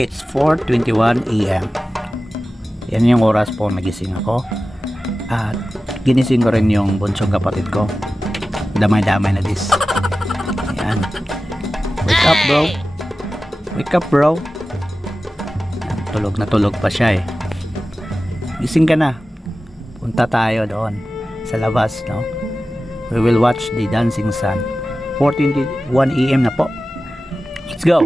Okay, it's 4:21 AM. Yan yung oras po nagising ako. At ginising ko rin yung bunsong kapatid ko. Damay-damay na this. Ayan. Wake up, bro. Wake up, bro. Ayan, tulog na tulog pa siya eh. Gising ka na. Punta tayo doon sa labas, no? We will watch the dancing sun. 4:21 AM na po. Let's go.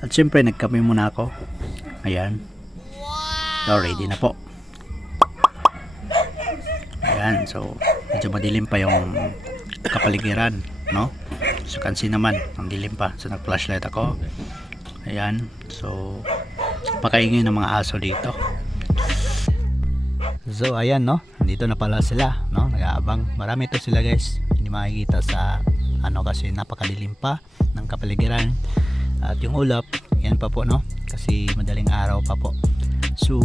At syempre nagkape muna ako. Ayan. So ready na po. Ayan, so medyo madilim pa yung kapaligiran, no? So kansi naman, ang dilim pa. So nag flashlight ako. Ayan, so pakaingin ng mga aso dito. So ayan, no? Dito na pala sila, no? Nag-aabang. Marami to sila, guys. Hindi makikita sa ano kasi napakadilim pa ng kapaligiran. At yung ulap, yan pa po, no? Kasi madaling araw pa po. So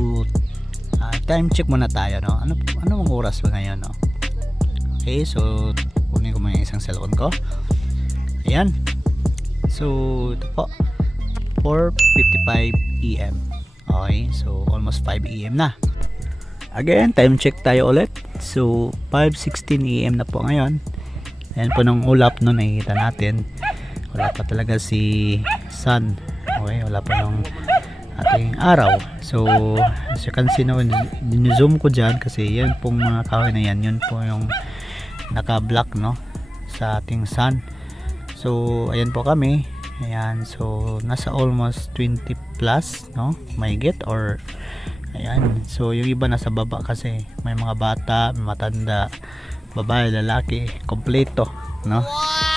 time check muna tayo, no? Ano ang oras ba ngayon, no? Okay, so kunin ko muna yung isang cellphone ko. Ayan. So ito po 4:55 AM. Okay, so almost 5 AM na. Again, time check tayo ulit. So 5:16 AM na po ngayon. Ayan po ng ulap, no? Nakikita natin wala pa talaga si sun. Okay, wala pa yung ating araw. So as you can see now, zoom ko dyan kasi yan pong mga kahoy na yan, yun po yung naka-block, no, sa ating sun. So ayan po kami. Ayan, so nasa almost 20 plus, no, may get or ayan. So yung iba nasa baba kasi may mga bata, may matanda, babae, lalaki, kompleto, no?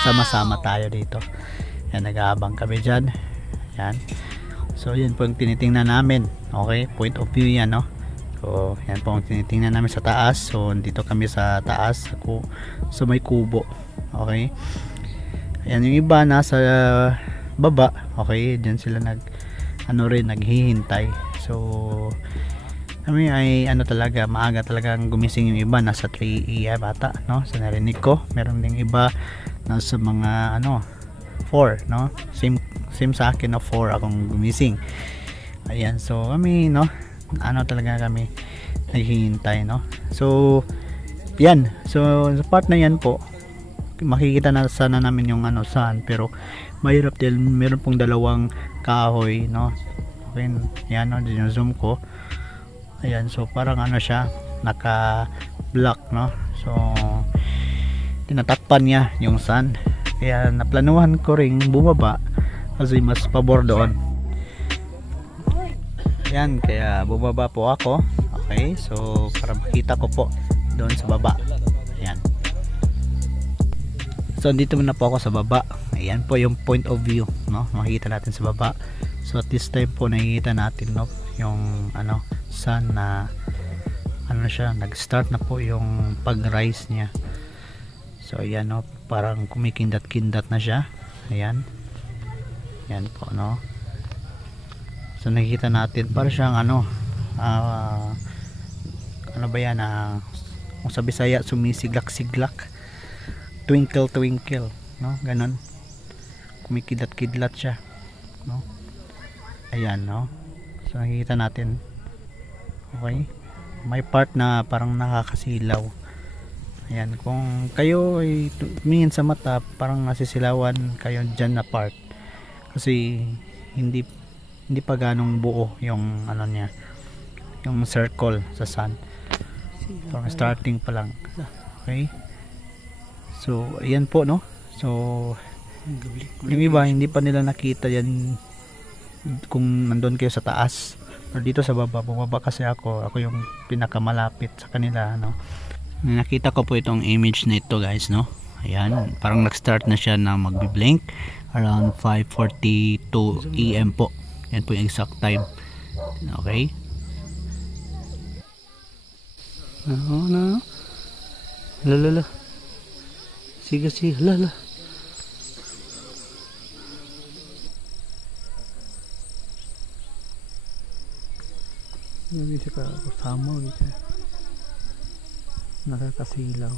Sama-sama tayo dito. Yan, nag-aabang kami dyan. Yan. So yan po yung tinitingnan namin. Okay, point of view yan, no? So yan po yung tinitingnan namin sa taas. So dito kami sa taas, so may kubo. Okay. Ayan, yung iba nasa baba. Okay, dyan sila naghihintay. So kami ay ano talaga, maaga talagang gumising yung iba, nasa 3 AM ata, no? So narinig ko, meron ding iba nasa mga 4, no? Same sa akin na 4 akong gumising. Ayan, so kami, no? Talaga kami naghihintay, no? So yan, so sa part na yan po makikita na sana namin yung sun, pero mahirap dahil meron pong dalawang kahoy, no? Okay, yan, no? Zoom ko. Ayan, so parang siya, naka block, no? So tinatakpan niya yung sun, kaya naplanuhan ko ring bumaba kasi mas pabor doon. Ayan, kaya bumaba po ako. Okay, so para makita ko po doon sa baba. Ayan, so dito muna po ako sa baba. Ayan po yung point of view, no? Makikita natin sa baba. So at this time po nakikita natin, no, yung sun na siya, nag-start na po yung pag-rise niya. So ayan, no, parang kumikindat-kindat na siya. Ayan. Ayan po, no. So nakikita natin para siyang ano ba yan, kung sa Bisaya sumisiglak-siglak, twinkle twinkle, no, ganon, kumikidlat-kidlat siya, no. Ayan, no. So nakikita natin. Okay, may part na parang nakakasilaw. Ayan, kung kayo ay tumingin sa mata, parang nasisilawan kayo dyan na part kasi hindi pa ganong buo yung niya, yung circle sa sun. Parang starting pa lang. Okay, so ayan po, no. So yung iba hindi pa nila nakita yan kung nandun kayo sa taas or dito sa baba. Bumaba kasi ako yung pinakamalapit sa kanila, no. Nakita ko po itong image na ito, guys, no. Ayan, parang nag-start na siya na magbi-blink around 5:42 AM po. Yan po yung exact time. Okay, Lala. Sige. Lala. Yung isa ka kasama gitu. Nakakasilaw.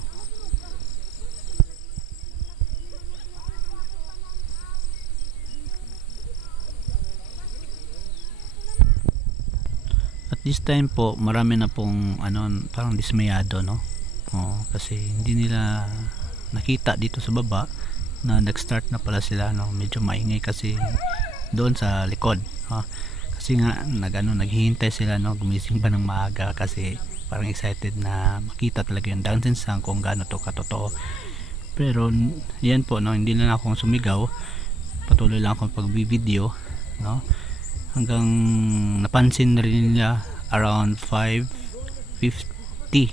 At this time po marami na pong parang dismayado, no? Kasi hindi nila nakita dito sa baba na nag-start na pala sila, no? Medyo maingay kasi doon sa likod, kasi nga naghihintay sila, no? Gumising pa ng maaga kasi parang excited na makita talaga yung dancing song kung gaano to katotoo. Pero yan po, no? Hindi na akong sumigaw, patuloy lang akong pagbibideo, no? Hanggang napansin na rin nila around 5:50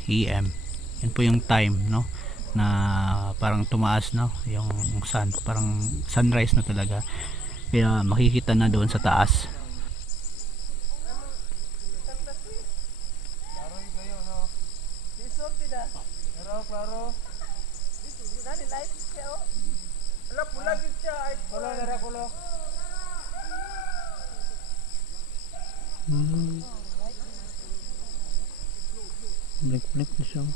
AM. Yan po yung time, no? Na parang tumaas, no? Yung sun, parang sunrise na talaga. Kaya makikita na doon sa taas. Blik-blik na siya.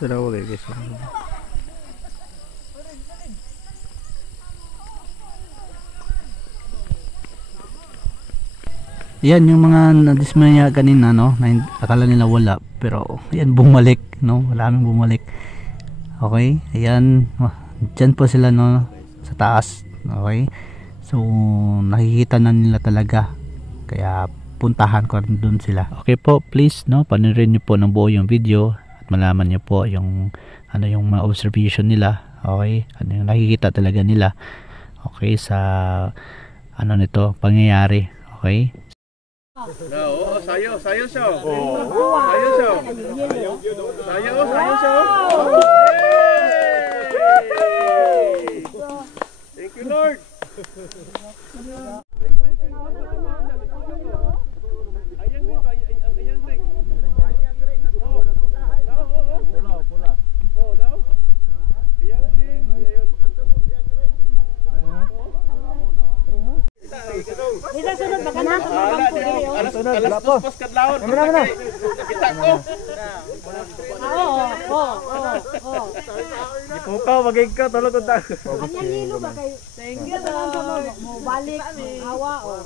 Tawag guys. Yan yung mga nadismaya kanina, no? Na akala nila wala, pero yan bumalik, no? Wala nang bumalik. Okay? Ayan, dyan po sila, no? Sa taas. Okay? So nakikita na nila talaga. Kaya puntahan ko rin doon sila. Okay po, please, no? Panoorin niyo po ng buo yung video at malaman niyo po yung yung mga observation nila. Okay? Ano yung nakikita talaga nila. Okay, sa nito pangyayari. Okay? Sayo siya. Sayo siya. Thank you, Lord. Bisa sunod baka na bangko dili oh. Alas dos pas kadlawon. Kita ko. Oo. Ipukaw magig ka tulog unta. Anya nilo ba kay? Thank you Lord. Mo balik awa oh.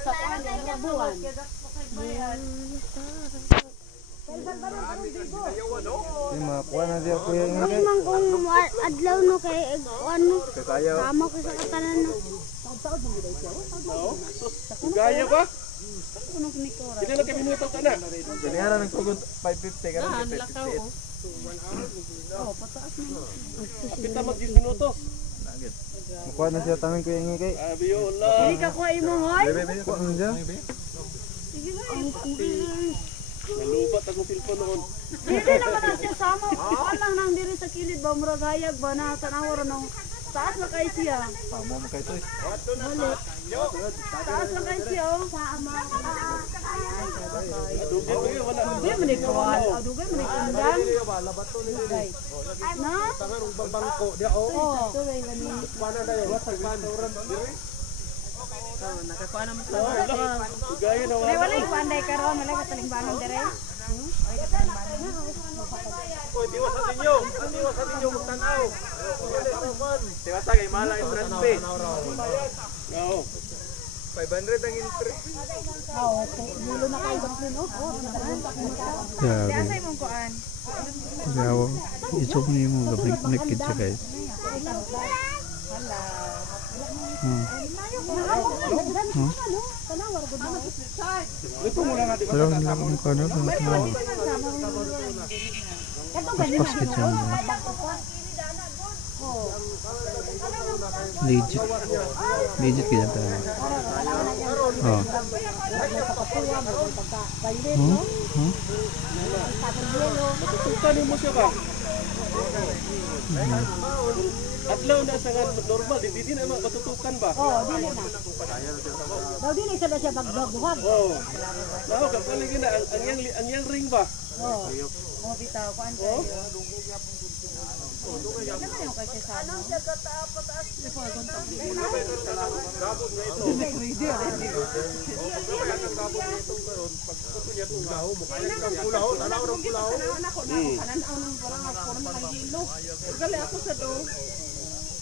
Sa kanila buwan. Makuha na siya kuya nga. Ay man kung adlaw no kay ano sama ko sa katanan no. Gaya ba? Kuno kumikora. Hindi lang kami minuto ka na. Ganyan na nagtugod 550 ka na. Pataas na. Kita mag 10 minutos. Makuha na siya tamin kuya nga kay. Abiyo Allah. Dili ka kuha imo hoy. Kuha na siya. Sige na. Nalubat akong cellphone noon. Dili naman na siya sama. Lang nang diri sa kilid ba murag hayag ba na tanaw ra nang Taas lang kayo siya. Pamo mo kayo to eh. Taas lang kayo siya. Dugay mo yun, wala. Dugay mo ni kawan. Dugay mo ni kandang. Na? Tangan bangko dia oh. Oo. Dugay gani. Mana dayo? Wasag man orang diri. Nakakuha naman sa Dugay na May wala. wala yung panday karon, wala ka talingbanon dire. Oy, diwas sa inyo. Diwas sa inyo magtanaw. Diwas sa kay mala entrance fee. Oo. 500 ang entry. Oo, mulo na kayo din oh. Grabe. Asa imong kuan? Grabe. Isok niyo mo gabling connected siya guys. Ito mo lang ati Pero lang ang kano kung ano. Pas siya mo. Legit. Legit kaya ta. Oh. Tutukan mo siya ba? Adlaw na sa normal, di na matutukan ba? Oo, dili na. Daw dili sa siya bagbuhag. Oo. Nawa ka paligid na ang yang ring ba? Oo. Mo bitaw kuan kayo. Naman yung kasi sa ano?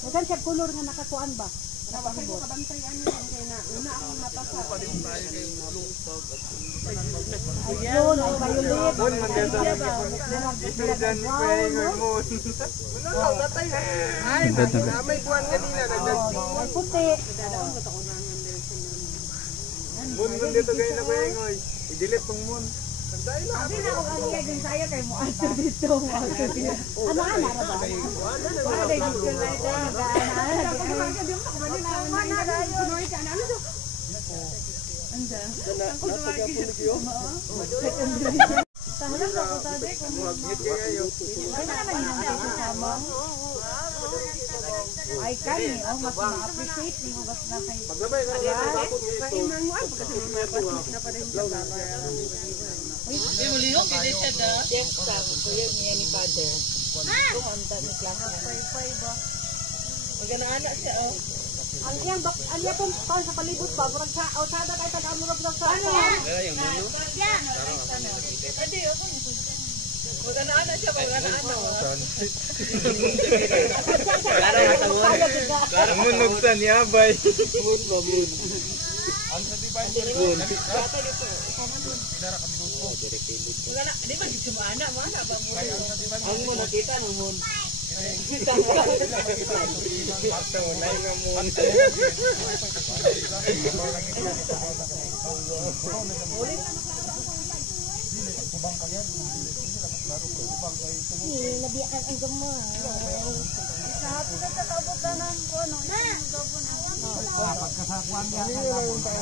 Magan siya color nga nakakuan ba? Ayun, ay violet. Mon man dito dan kuya ingoy mo. May kuan kanina nagdagsing mo. Ay puti. Mon man dito gay na kuya ingoy. I-delete tong mon. Hindi na ako kanina din sa'yo kay mo ato dito. Ano ana ra ba? Wala day gusto na ito. Tahanan ako tabi kung Magit kayo. ano naman yung kasama. Ay kani, oh mas ma-appreciate ni mo basta kay. Paglabay ka na sa tapon nga ito. Ang iyang ang iyang kung sa palibot ba, murag sa outsada kay taga-amurag sa ano. Mon nugsan yabay. Labian ang gamo.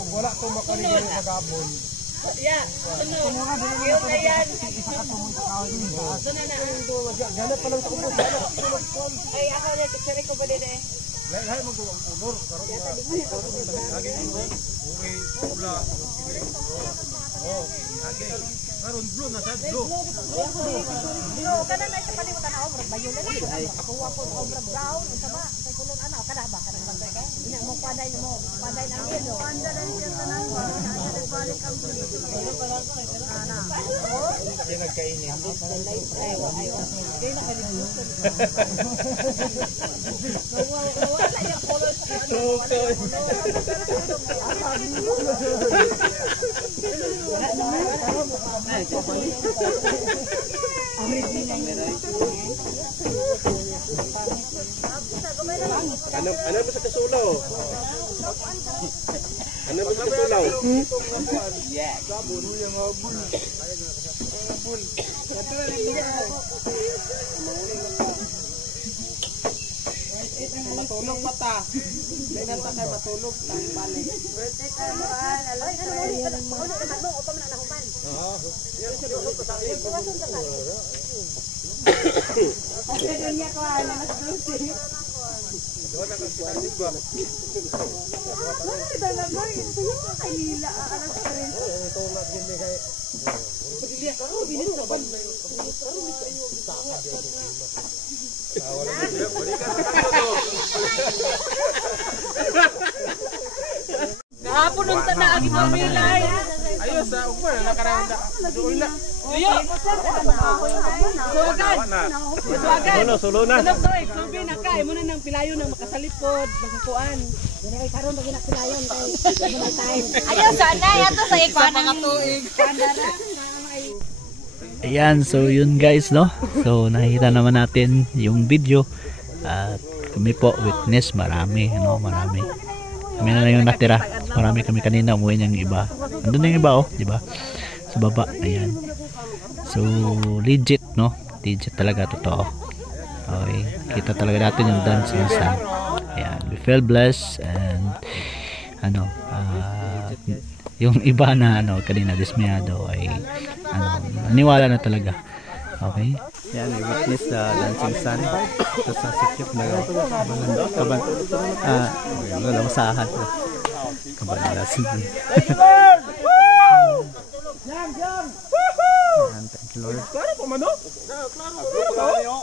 Wala ko makaligid sa gabon. Ganap pa lang sa kumot. Ay ako na picture ko ba din eh. Lahat mo ang punor karon lagi uwi pula. Oh, lagi. Karon blue na sa blue. Yo, kana na sa palibutan na obra violet na. Kuha ko obra brown unsa ba? Kay kulon ana kada ba kana ba kay? Ina mo paday mo, paday na yelo. Panda lang siya tanan ba? Ana balik ang bulito. Ana. Di magkainin. Kay na kani. Wala yung color sa Ano mo sa kasulaw? Ano mo sa kasulaw? Gabon yung abun. Abun. Matulog mata. Kailan pa tayo matulog? Balik. Kahapon nung tanaag ito milay. Ayos sa ugma na nakaranda. Duoy na. Iyo. Suwagan. Solo na. Tulog to, subi na ka. Imo na nang pilayo nang makasalipod, makakuan. Dili kay karon pag pilayon kay mo time. Ayaw sana yato sa ikwan mga tuig. Ayan, so yun guys, no? So nakikita naman natin yung video at kami po witness, marami, no? Marami. Kami na lang yung natira. Marami kami kanina, umuwi niyang iba. Andun na yung iba, oh, di ba? Sa baba, ayan. So legit, no? Legit talaga, totoo. Okay, kita talaga natin yung dancing sun. Ayan, we feel blessed and ano, yung iba na ano kanina dismayado ay ano, naniwala na talaga. Okay? Yan, I witness the dancing sun. Ito sa sikip na kaban. Wala masahan. Kabanasan. Thank you, Lord. Klaro pa man, no? Klaro.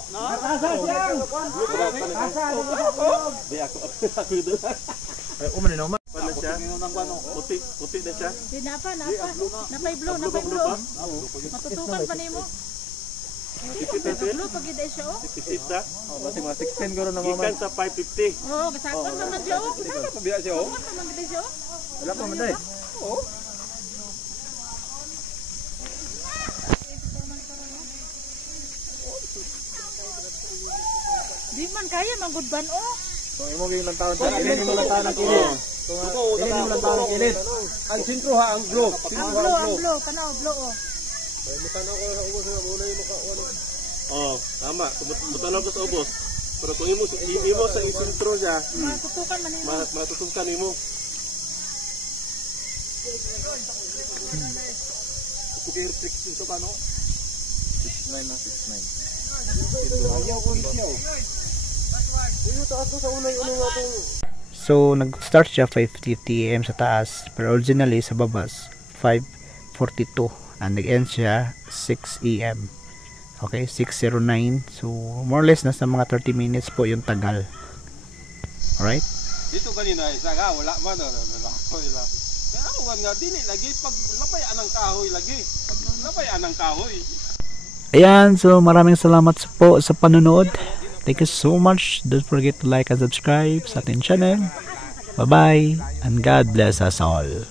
Ay, umani naman. Pala siya. Puti na siya. Di napa. Napay blue. Matutukan pa nimo. Blue pag ida siya oh. Isita. Basi mga 16 garo na mama. Ikan sa 550. Oh, gasakon naman siya oh. Pabiya siya oh. Naman gid siya oh. Wala pa man dai. Oo. Di man kaya manggudban oh. Kung imo gyud lang taon sa kilid, imo lang taon ang kilid. Kung imo lang taon ang kilid. Ang sintro ha, ang blue. Ang blue, kanaw blue oh. Ay mutanaw ko sa ubos na muna imo ka ano. Oh, tama. Mutanaw ko sa ubos. Pero kung imo sa isintro niya, Matutukan man nimo. matutukan imo. Sige, restriction to pa no? 69 na 69. Ayaw ko siya. Ito taas ko sa unay-unay nga tong. So nag-start siya 5:50 AM sa taas, pero originally sa babas 5:42 and nag-end siya 6 AM. Okay, 6:09. So more or less nasa mga 30 minutes po yung tagal. Alright? Dito kanina isa ka wala man lakoy la. Kaya ako nga dili lagi pag lapayan ng kahoy lagi. Pag lapayan ng kahoy. Ayan, so maraming salamat po sa panonood. Thank you so much. Don't forget to like and subscribe sa ating channel. Bye-bye and God bless us all.